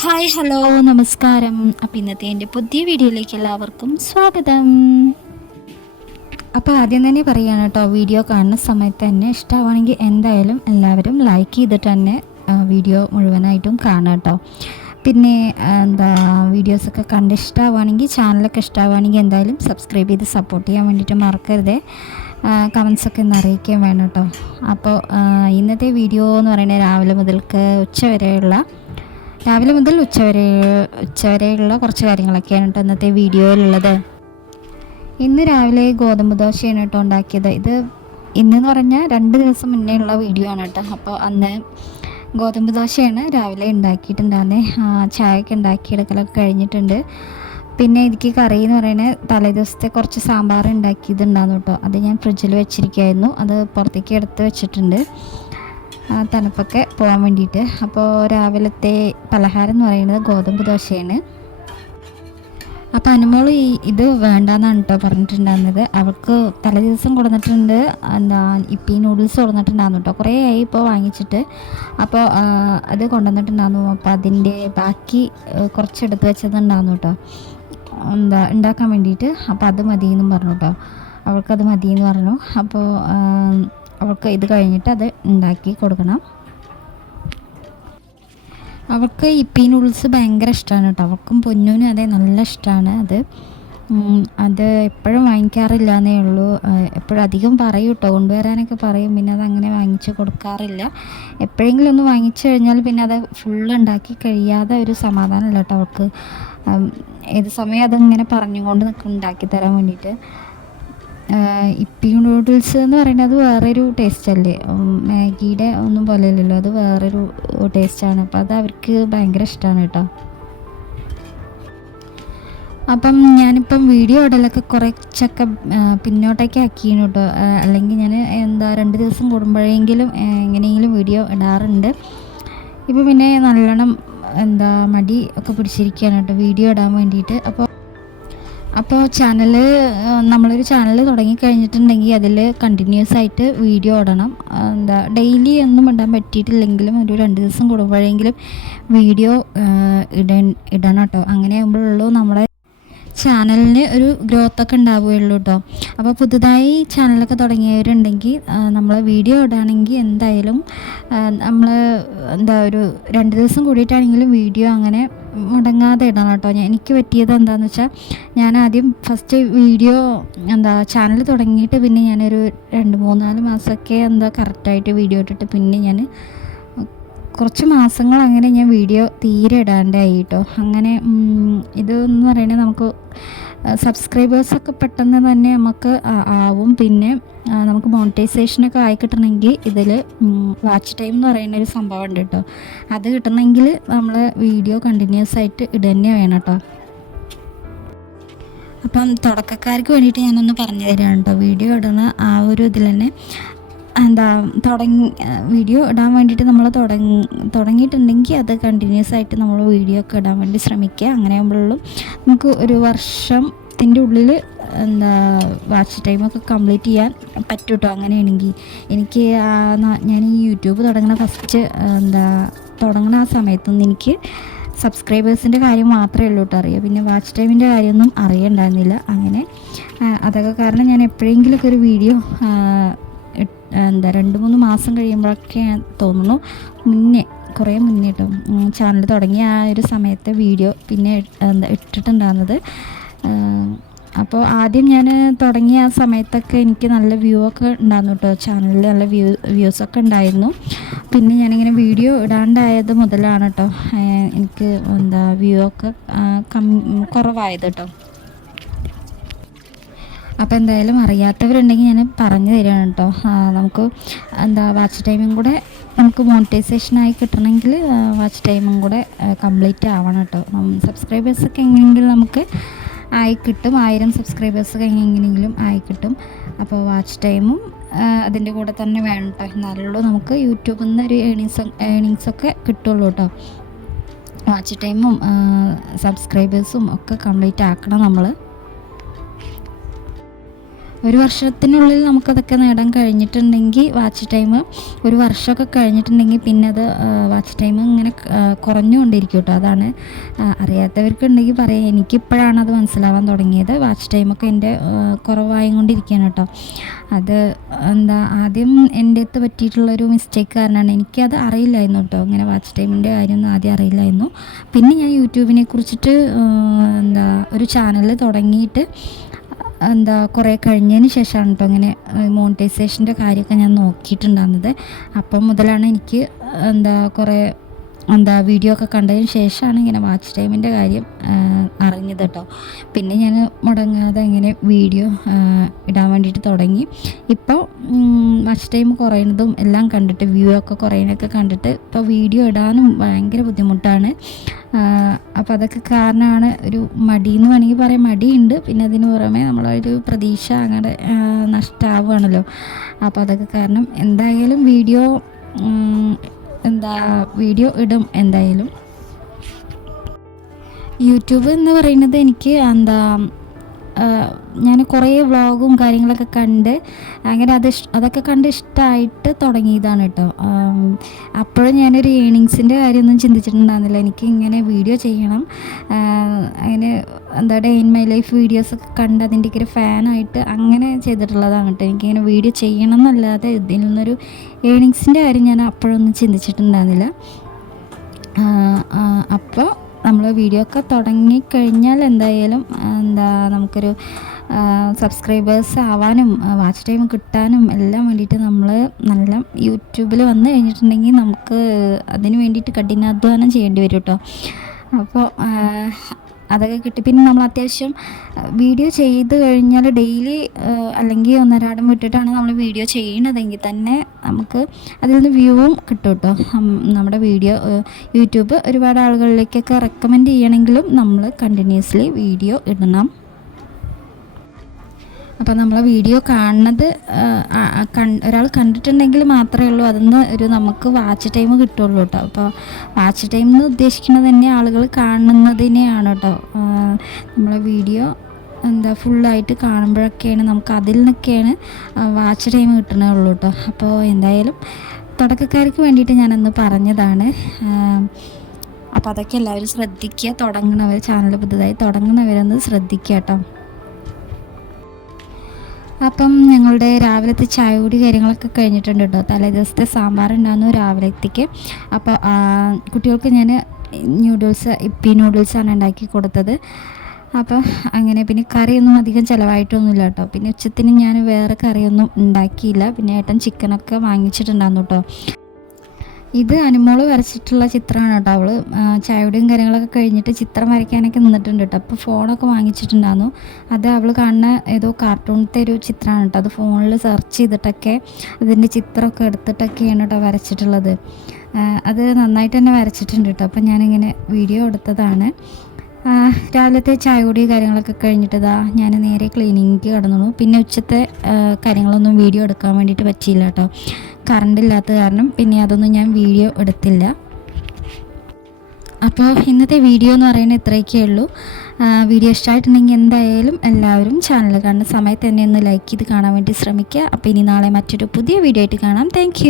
Hi hello നമസ്കാരം. അപ്പം ഇന്നത്തെ എന്റെ പുതിയ വീഡിയോയിലേക്ക് എല്ലാവർക്കും സ്വാഗതം. അപ്പോൾ ആദ്യം തന്നെ പറയുകയാണ് കേട്ടോ വീഡിയോ കാണുന്ന സമയത്ത് തന്നെ ഇഷ്ടമാണെങ്കിൽ എന്തായാലും എല്ലാവരും ലൈക്ക് ചെയ്തിട്ട് തന്നെ വീഡിയോ മുഴുവനായിട്ടും കാണാം കേട്ടോ പിന്നെ എന്താ വീഡിയോസൊക്കെ കണ്ട് ഇഷ്ടമാവുകയാണെങ്കിൽ ചാനലൊക്കെ ഇഷ്ടമാവുകയാണെങ്കിൽ എന്തായാലും സബ്സ്ക്രൈബ് ചെയ്ത് സപ്പോർട്ട് ചെയ്യാൻ വേണ്ടിയിട്ട് മറക്കരുത്. കമൻസൊക്കെ ഒന്ന് അറിയിക്കാൻ വേണം കേട്ടോ അപ്പോൾ ഇന്നത്തെ വീഡിയോ എന്ന് പറയുന്നത് രാവിലെ മുതൽക്ക് ഉച്ച വരെയുള്ള രാവിലെ മുതൽ ഉച്ചവരെ ഉച്ചവരെയുള്ള കുറച്ച് കാര്യങ്ങളൊക്കെയാണ് കേട്ടോ ഇന്നത്തെ വീഡിയോയിലുള്ളത്. ഇന്ന് രാവിലെ ഗോതമ്പ് ദോശയാണ് കേട്ടോ ഉണ്ടാക്കിയത്. ഇത് ഇന്നെന്ന് പറഞ്ഞാൽ രണ്ട് ദിവസം മുന്നേ ഉള്ള വീഡിയോ ആണ് കേട്ടോ. അപ്പോൾ അന്ന് ഗോതമ്പ് ദോശയാണ് രാവിലെ ഉണ്ടാക്കിയിട്ടുണ്ടായിരുന്നേ ചായയൊക്കെ ഉണ്ടാക്കിയെടുക്കലൊക്കെ കഴിഞ്ഞിട്ടുണ്ട്. പിന്നെ എനിക്ക് കറി എന്ന് പറയുന്നത് തലേ ദിവസത്തെ കുറച്ച് സാമ്പാർ ഉണ്ടാക്കിയതുണ്ടായിരുന്നു കേട്ടോ. അത് ഞാൻ ഫ്രിഡ്ജിൽ വെച്ചിരിക്കുകയായിരുന്നു അത് പുറത്തേക്ക് എടുത്ത് വെച്ചിട്ടുണ്ട്. തണുപ്പൊക്കെ പോകാൻ വേണ്ടിയിട്ട്. അപ്പോൾ രാവിലത്തെ പലഹാരം എന്ന് പറയുന്നത് ഗോതമ്പ് ദോശയാണ്. അപ്പോൾ അനുമോൾ ഈ ഇത് വേണ്ടാന്നാണ് കേട്ടോ പറഞ്ഞിട്ടുണ്ടായിരുന്നത്. അവൾക്ക് തലേ ദിവസം കൊടുത്തിട്ടുണ്ട് എന്താ ഇപ്പി നൂഡിൽസ് കൊടുത്തിട്ടുണ്ടായിരുന്നു കേട്ടോ കുറേ ആയി ഇപ്പോൾ വാങ്ങിച്ചിട്ട്. അപ്പോൾ അത് കൊണ്ടുവന്നിട്ടുണ്ടായിരുന്നു. അപ്പോൾ അതിന്റെ ബാക്കി കുറച്ച് എടുത്ത് വെച്ചതുണ്ടായിരുന്നു കേട്ടോ എന്താ ഉണ്ടാക്കാൻ വേണ്ടിയിട്ട്. അപ്പോൾ അത് മതിയെന്നും പറഞ്ഞു കേട്ടോ അവൾക്കത് മതിയെന്ന് പറഞ്ഞു. അപ്പോൾ അവൾക്ക് ഇത് കഴിഞ്ഞിട്ട് അത് ഉണ്ടാക്കി കൊടുക്കണം. അവൾക്ക് ഇപ്പി നൂഡിൽസ് ഭയങ്കര ഇഷ്ടമാണ് കേട്ടോ. അവൾക്കും പൊന്നൂനും അതെ നല്ല ഇഷ്ടമാണ് അത്. അത് എപ്പോഴും വാങ്ങിക്കാറില്ല എന്നേ ഉള്ളൂ എപ്പോഴും അധികം പറയും കേട്ടോ. കൊണ്ടുവരാനൊക്കെ പറയും. പിന്നെ അത് അങ്ങനെ വാങ്ങിച്ച് കൊടുക്കാറില്ല. എപ്പോഴെങ്കിലും ഒന്ന് വാങ്ങിച്ചു കഴിഞ്ഞാൽ പിന്നെ അത് ഫുള്ള് ഉണ്ടാക്കി കഴിയാതെ ഒരു സമാധാനമില്ല കേട്ടോ അവൾക്ക്. ഏത് സമയം അതിങ്ങനെ പറഞ്ഞുകൊണ്ട് നിൽക്കും ഉണ്ടാക്കി തരാൻ വേണ്ടിയിട്ട്. ഇപ്പി നൂഡിൽസ് എന്ന് പറയുന്നത് വേറൊരു ടേസ്റ്റ് അല്ലേ? ഉം, മാഗിയുടെ ഒന്നും പോലെ അല്ലല്ലോ അത് വേറൊരു ടേസ്റ്റാണ് അപ്പം അത് അവർക്ക് ഭയങ്കര ഇഷ്ടമാണ് കേട്ടോ. അപ്പം ഞാനിപ്പം വീഡിയോ ഇടലൊക്കെ കുറച്ചൊക്കെ പിന്നോട്ടേക്ക് ആക്കിയാണ് കേട്ടോ. അല്ലെങ്കിൽ ഞാൻ എന്താ രണ്ട് ദിവസം കൂടുമ്പോഴെങ്കിലും എങ്ങനെയെങ്കിലും വീഡിയോ ഇടാറുണ്ട്. ഇപ്പോൾ പിന്നെ നല്ലോണം എന്താ മടി ഒക്കെ പിടിച്ചിരിക്കുകയാണ് കേട്ടോ. വീഡിയോ ഇടാൻ വേണ്ടിയിട്ട്. അപ്പോൾ അപ്പോൾ ചാനൽ നമ്മളൊരു ചാനൽ തുടങ്ങിക്കഴിഞ്ഞിട്ടുണ്ടെങ്കിൽ അതിൽ കണ്ടിന്യൂസ് ആയിട്ട് വീഡിയോ ഇടണം. എന്താ ഡെയിലി ഒന്നും ഇടാൻ പറ്റിയിട്ടില്ലെങ്കിലും ഒരു രണ്ട് ദിവസം കൂടുമ്പോഴെങ്കിലും വീഡിയോ ഇട ഇടണം കേട്ടോ അങ്ങനെ ആകുമ്പോഴുള്ളൂ നമ്മളെ ചാനലിന് ഒരു ഗ്രോത്ത് ഒക്കെ ഉണ്ടാവുകയുള്ളൂ കേട്ടോ അപ്പോൾ പുതുതായി ചാനലൊക്കെ തുടങ്ങിയവരുണ്ടെങ്കിൽ നമ്മൾ വീഡിയോ ഇടുകയാണെങ്കിൽ എന്തായാലും നമ്മൾ എന്താ ഒരു രണ്ട് ദിവസം കൂടിയിട്ടാണെങ്കിലും വീഡിയോ അങ്ങനെ മുടങ്ങാതെ ഇടണം കേട്ടോ. എനിക്ക് പറ്റിയത് എന്താണെന്ന് വെച്ചാൽ ഞാൻ ആദ്യം ഫസ്റ്റ് വീഡിയോ എന്താ ചാനൽ തുടങ്ങിയിട്ട് പിന്നെ ഞാനൊരു രണ്ട് മൂന്നാൽ മാസമൊക്കെ എന്താ കറക്റ്റായിട്ട് വീഡിയോ ഇട്ടിട്ട് പിന്നെ ഞാൻ കുറച്ച് മാസങ്ങൾ അങ്ങനെ ഞാൻ വീഡിയോ തീരെ ഇടാണ്ടായി കേട്ടോ. അങ്ങനെ ഇതെന്ന് പറയുന്നത് നമുക്ക് സബ്സ്ക്രൈബേഴ്സൊക്കെ പെട്ടെന്ന് തന്നെ നമുക്ക് ആവും. പിന്നെ നമുക്ക് മോണിറ്റൈസേഷനൊക്കെ ആയി കിട്ടണമെങ്കിൽ ഇതിൽ വാച്ച് ടൈം എന്ന് പറയുന്ന ഒരു സംഭവം ഉണ്ട് കേട്ടോ. അത് കിട്ടണമെങ്കിൽ നമ്മൾ വീഡിയോ കണ്ടിന്യൂസ് ആയിട്ട് തന്നെ വേണം കേട്ടോ. അപ്പം തുടക്കക്കാർക്ക് വേണ്ടിയിട്ട് ഞാനൊന്ന് പറഞ്ഞു തരാം കേട്ടോ. വീഡിയോ ഇടുന്ന ആ ഒരു ഇതിൽ തന്നെ എന്താ തുടങ്ങി വീഡിയോ ഇടാൻ വേണ്ടിയിട്ട് നമ്മൾ തുടങ്ങി തുടങ്ങിയിട്ടുണ്ടെങ്കിൽ അത് കണ്ടിന്യൂസ് ആയിട്ട് നമ്മൾ വീഡിയോ ഒക്കെ ഇടാൻ വേണ്ടി ശ്രമിക്കുക. അങ്ങനെ ആകുമ്പോഴുള്ളൂ നമുക്ക് ഒരു വർഷത്തിന്റെ ഉള്ളിൽ എന്താ വാച്ച് ടൈമൊക്കെ കംപ്ലീറ്റ് ചെയ്യാൻ പറ്റും കേട്ടോ അങ്ങനെയാണെങ്കിൽ. എനിക്ക് ഞാൻ ഈ യൂട്യൂബ് തുടങ്ങുന്ന ഫസ്റ്റ് എന്താ തുടങ്ങുന്ന ആ സമയത്തൊന്നും എനിക്ക് സബ്സ്ക്രൈബേഴ്സിന്റെ കാര്യം മാത്രമേ ഉള്ളൂ കേട്ടോ അറിയാം പിന്നെ വാച്ച് ടൈമിന്റെ കാര്യമൊന്നും അറിയണ്ടായിരുന്നില്ല. അങ്ങനെ അതൊക്കെ കാരണം ഞാൻ എപ്പോഴെങ്കിലുമൊക്കെ ഒരു വീഡിയോ എന്താ രണ്ട് മൂന്ന് മാസം കഴിയുമ്പോഴൊക്കെ തോന്നുന്നു. മുന്നേ കുറേ മുന്നേ കേട്ടോ ചാനൽ തുടങ്ങിയ ആ ഒരു സമയത്തെ വീഡിയോ പിന്നെ എന്താ ഇട്ടിട്ടുണ്ടായിരുന്നത്. അപ്പോൾ ആദ്യം ഞാൻ തുടങ്ങിയ ആ സമയത്തൊക്കെ എനിക്ക് നല്ല വ്യൂ ഒക്കെ ഉണ്ടായിരുന്നു കേട്ടോ ചാനലിൽ നല്ല വ്യൂ വ്യൂസൊക്കെ ഉണ്ടായിരുന്നു. പിന്നെ ഞാനിങ്ങനെ വീഡിയോ ഇടാണ്ടായത് മുതലാണ് കേട്ടോ എനിക്ക് എന്താ വ്യൂ ഒക്കെ കം കുറവായത് കേട്ടോ അപ്പോൾ എന്തായാലും അറിയാത്തവരുണ്ടെങ്കിൽ ഞാൻ പറഞ്ഞു തരികയാണ് കേട്ടോ നമുക്ക് എന്താ വാച്ച് ടൈമും കൂടെ നമുക്ക് മോണിറ്റൈസേഷനായി കിട്ടണമെങ്കിൽ വാച്ച് ടൈമും കൂടെ കംപ്ലീറ്റ് ആവണം കേട്ടോ സബ്സ്ക്രൈബേഴ്സൊക്കെ എങ്ങനെയെങ്കിലും നമുക്ക് ആയി കിട്ടും. ആയിരം സബ്സ്ക്രൈബേഴ്സൊക്കെ എങ്ങനെയെങ്കിലും ആയി കിട്ടും. അപ്പോൾ വാച്ച് ടൈമും അതിന്റെ കൂടെ തന്നെ വേണം കേട്ടോ എന്നാലുള്ളൂ നമുക്ക് യൂട്യൂബിൽ നിന്ന് ഒരു ഏണിങ്സ് ഏണിങ്സൊക്കെ കിട്ടുള്ളൂ കേട്ടോ വാച്ച് ടൈമും സബ്സ്ക്രൈബേഴ്സും ഒക്കെ കംപ്ലീറ്റ് ആക്കണം നമ്മൾ ഒരു വർഷത്തിനുള്ളിൽ നമുക്കതൊക്കെ നേടാൻ കഴിഞ്ഞിട്ടുണ്ടെങ്കിൽ വാച്ച് ടൈം ഒരു വർഷമൊക്കെ കഴിഞ്ഞിട്ടുണ്ടെങ്കിൽ പിന്നെ അത് വാച്ച് ടൈം ഇങ്ങനെ കുറഞ്ഞുകൊണ്ടിരിക്കും കേട്ടോ. അതാണ് അറിയാത്തവർക്കുണ്ടെങ്കിൽ പറയാം. എനിക്കിപ്പോഴാണ് അത് മനസ്സിലാവാൻ തുടങ്ങിയത്. വാച്ച് ടൈമൊക്കെ എന്റെ കുറവായും കൊണ്ടിരിക്കുകയാണ് കേട്ടോ. അത് എന്താ ആദ്യം എന്റെ അടുത്ത് പറ്റിയിട്ടുള്ളൊരു മിസ്റ്റേക്ക് കാരണമാണ് എനിക്കത് അറിയില്ലായിരുന്നു കേട്ടോ. ഇങ്ങനെ വാച്ച് ടൈമിന്റെ കാര്യമൊന്നും ആദ്യം അറിയില്ലായിരുന്നു. പിന്നെ ഞാൻ യൂട്യൂബിനെ കുറിച്ചിട്ട് എന്താ ഒരു ചാനൽ തുടങ്ങിയിട്ട് എന്താ കുറേ കഴിഞ്ഞതിന് ശേഷമാണ് കേട്ടോ ഇങ്ങനെ മോണിറ്റൈസേഷന്റെ കാര്യമൊക്കെ ഞാൻ നോക്കിയിട്ടുണ്ടായിരുന്നത്. അപ്പം മുതലാണ് എനിക്ക് എന്താ കുറേ എന്താ വീഡിയോ ഒക്കെ കണ്ടതിന് ശേഷമാണ് ഇങ്ങനെ വാച്ച് ടൈമിന്റെ കാര്യം അറിഞ്ഞത് കേട്ടോ പിന്നെ ഞാൻ മുടങ്ങാതെ ഇങ്ങനെ വീഡിയോ ഇടാൻ വേണ്ടിയിട്ട് തുടങ്ങി. ഇപ്പോൾ വാച്ച് ടൈം കുറയുന്നതും എല്ലാം കണ്ടിട്ട് വ്യൂ ഒക്കെ കുറയുന്നതൊക്കെ കണ്ടിട്ട് ഇപ്പോൾ വീഡിയോ ഇടാനും ഭയങ്കര ബുദ്ധിമുട്ടാണ്. അപ്പോൾ അതൊക്കെ കാരണമാണ് ഒരു മടി എന്ന് വേണമെങ്കിൽ പറയാം. മടിയുണ്ട്. പിന്നെ അതിന് പുറമെ നമ്മളൊരു പ്രതീക്ഷ അങ്ങനെ നഷ്ടമാവുകയാണല്ലോ അപ്പോൾ അതൊക്കെ കാരണം എന്തായാലും വീഡിയോ എന്താ വീഡിയോ ഇടും എന്തായാലും. യൂട്യൂബ് എന്ന് പറയുന്നത് എനിക്ക് എന്താ ഞാൻ കുറേ വ്ളോഗും കാര്യങ്ങളൊക്കെ കണ്ട് അങ്ങനെ അത് അതൊക്കെ കണ്ട് ഇഷ്ടമായിട്ട് തുടങ്ങിയതാണ് കേട്ടോ. അപ്പോഴും ഞാനൊരു ഏണിങ്സിന്റെ കാര്യമൊന്നും ചിന്തിച്ചിട്ടുണ്ടായിരുന്നില്ല. എനിക്ക് ഇങ്ങനെ വീഡിയോ ചെയ്യണം. അങ്ങനെ എന്താ ഡേ ഇൻ മൈ ലൈഫ് വീഡിയോസൊക്കെ കണ്ട് അതിന്റെ ഒരു ഫാനായിട്ട് അങ്ങനെ ചെയ്തിട്ടുള്ളതാണ് കേട്ടോ. എനിക്കിങ്ങനെ വീഡിയോ ചെയ്യണം എന്നല്ലാതെ ഇതിൽ നിന്നൊരു ഏണിങ്സിന്റെ കാര്യം ഞാൻ അപ്പോഴൊന്നും ചിന്തിച്ചിട്ടുണ്ടായിരുന്നില്ല. അപ്പോൾ നമ്മൾ വീഡിയോ ഒക്കെ തുടങ്ങിക്കഴിഞ്ഞാൽ എന്തായാലും എന്താ നമുക്കൊരു സബ്സ്ക്രൈബേഴ്സ് ആവാനും വാച്ച് ടൈം കിട്ടാനും എല്ലാം വേണ്ടിയിട്ട് നമ്മൾ നല്ല യൂട്യൂബിൽ വന്നു കഴിഞ്ഞിട്ടുണ്ടെങ്കിൽ നമുക്ക് അതിന് വേണ്ടിയിട്ട് കഠിനാധ്വാനം ചെയ്യേണ്ടി വരും കേട്ടോ അപ്പോൾ അതൊക്കെ കിട്ടി. പിന്നെ നമ്മൾ അത്യാവശ്യം വീഡിയോ ചെയ്ത് കഴിഞ്ഞാൽ ഡെയിലി അല്ലെങ്കിൽ ഒന്നരാടം വിട്ടിട്ടാണ് നമ്മൾ വീഡിയോ ചെയ്യണതെങ്കിൽ തന്നെ നമുക്ക് അതിൽ നിന്ന് വ്യൂവും കിട്ടും കേട്ടോ നമ്മുടെ വീഡിയോ യൂട്യൂബ് ഒരുപാട് ആളുകളിലേക്കൊക്കെ റെക്കമെൻഡ് ചെയ്യണമെങ്കിലും നമ്മൾ കണ്ടിന്യൂസ്ലി വീഡിയോ ഇടണം. അപ്പോൾ നമ്മൾ വീഡിയോ കാണുന്നത് ഒരാൾ കണ്ടിട്ടുണ്ടെങ്കിൽ മാത്രമേ ഉള്ളൂ. അതൊന്ന് ഒരു നമുക്ക് വാച്ച് ടൈം കിട്ടുള്ളൂ കേട്ടോ. അപ്പോൾ വാച്ച് ടൈം എന്ന് ഉദ്ദേശിക്കുന്നത് തന്നെ ആളുകൾ കാണുന്നതിനെയാണ് കേട്ടോ. നമ്മളെ വീഡിയോ എന്താ ഫുള്ളായിട്ട് കാണുമ്പോഴൊക്കെയാണ് നമുക്ക് അതിൽ നിന്നൊക്കെയാണ് വാച്ച് ടൈം കിട്ടണുള്ളൂ കേട്ടോ. അപ്പോൾ എന്തായാലും തുടക്കക്കാർക്ക് വേണ്ടിയിട്ട് ഞാനന്ന് പറഞ്ഞതാണ്. അപ്പോൾ അതൊക്കെ എല്ലാവരും ശ്രദ്ധിക്കുക. തുടങ്ങണവർ ചാനൽ പുതുതായി തുടങ്ങുന്നവരൊന്ന് ശ്രദ്ധിക്കുക കേട്ടോ. അപ്പം ഞങ്ങളുടെ രാവിലത്തെ ചായ കൂടി കാര്യങ്ങളൊക്കെ കഴിഞ്ഞിട്ടുണ്ട് കേട്ടോ. തലേ ദിവസത്തെ സാമ്പാർ ഉണ്ടാകുന്നു രാവിലത്തേക്ക് അപ്പോൾ കുട്ടികൾക്ക് ഞാൻ ന്യൂഡിൽസ് ഇപ്പി നൂഡിൽസാണ് ഉണ്ടാക്കി കൊടുത്തത്. അപ്പോൾ അങ്ങനെ പിന്നെ കറിയൊന്നും അധികം ചിലവായിട്ടൊന്നുമില്ല കേട്ടോ. പിന്നെ ഉച്ചത്തിന് ഞാൻ വേറെ കറിയൊന്നും ഉണ്ടാക്കിയില്ല. പിന്നെ ഏട്ടൻ ചിക്കനൊക്കെ വാങ്ങിച്ചിട്ടുണ്ടായിരുന്നു കേട്ടോ. ഇത് അനുമോൾ വരച്ചിട്ടുള്ള ചിത്രമാണ് കേട്ടോ അവൾ. ചായയുടെയും കാര്യങ്ങളൊക്കെ കഴിഞ്ഞിട്ട് ചിത്രം വരയ്ക്കാനൊക്കെ നിന്നിട്ടുണ്ട് കേട്ടോ. അപ്പോൾ ഫോണൊക്കെ വാങ്ങിച്ചിട്ടുണ്ടായിരുന്നു. അത് അവൾ കാണുന്ന ഏതോ കാർട്ടൂണിലത്തെ ഒരു ചിത്രമാണ് കേട്ടോ. അത് ഫോണിൽ സെർച്ച് ചെയ്തിട്ടൊക്കെ അതിന്റെ ചിത്രമൊക്കെ എടുത്തിട്ടൊക്കെയാണ് കേട്ടോ വരച്ചിട്ടുള്ളത്. അത് നന്നായിട്ട് തന്നെ വരച്ചിട്ടുണ്ട് കേട്ടോ. അപ്പം ഞാനിങ്ങനെ വീഡിയോ എടുത്തതാണ്. രാവിലത്തെ ചായ കുടി കാര്യങ്ങളൊക്കെ കഴിഞ്ഞിട്ട് ഇതാ ഞാൻ നേരെ ക്ലീനിങ്ങിക്ക് കടന്നു പിന്നെ ഉച്ചത്തെ കാര്യങ്ങളൊന്നും വീഡിയോ എടുക്കാൻ വേണ്ടിയിട്ട് പറ്റിയില്ല കേട്ടോ. കറണ്ട് ഇല്ലാത്ത കാരണം പിന്നെ അതൊന്നും ഞാൻ വീഡിയോ എടുത്തില്ല. അപ്പോൾ ഇന്നത്തെ വീഡിയോ എന്ന് പറയുന്നത് ഇത്രയൊക്കെ ഉള്ളൂ. വീഡിയോ ഇഷ്ടമായിട്ടുണ്ടെങ്കിൽ എന്തായാലും എല്ലാവരും ചാനൽ കാണുന്ന സമയത്ത് തന്നെ ഒന്ന് ലൈക്ക് ചെയ്ത് കാണാൻ വേണ്ടി ശ്രമിക്കുക. അപ്പോൾ ഇനി നാളെ മറ്റൊരു പുതിയ വീഡിയോ ആയിട്ട് കാണാം. താങ്ക്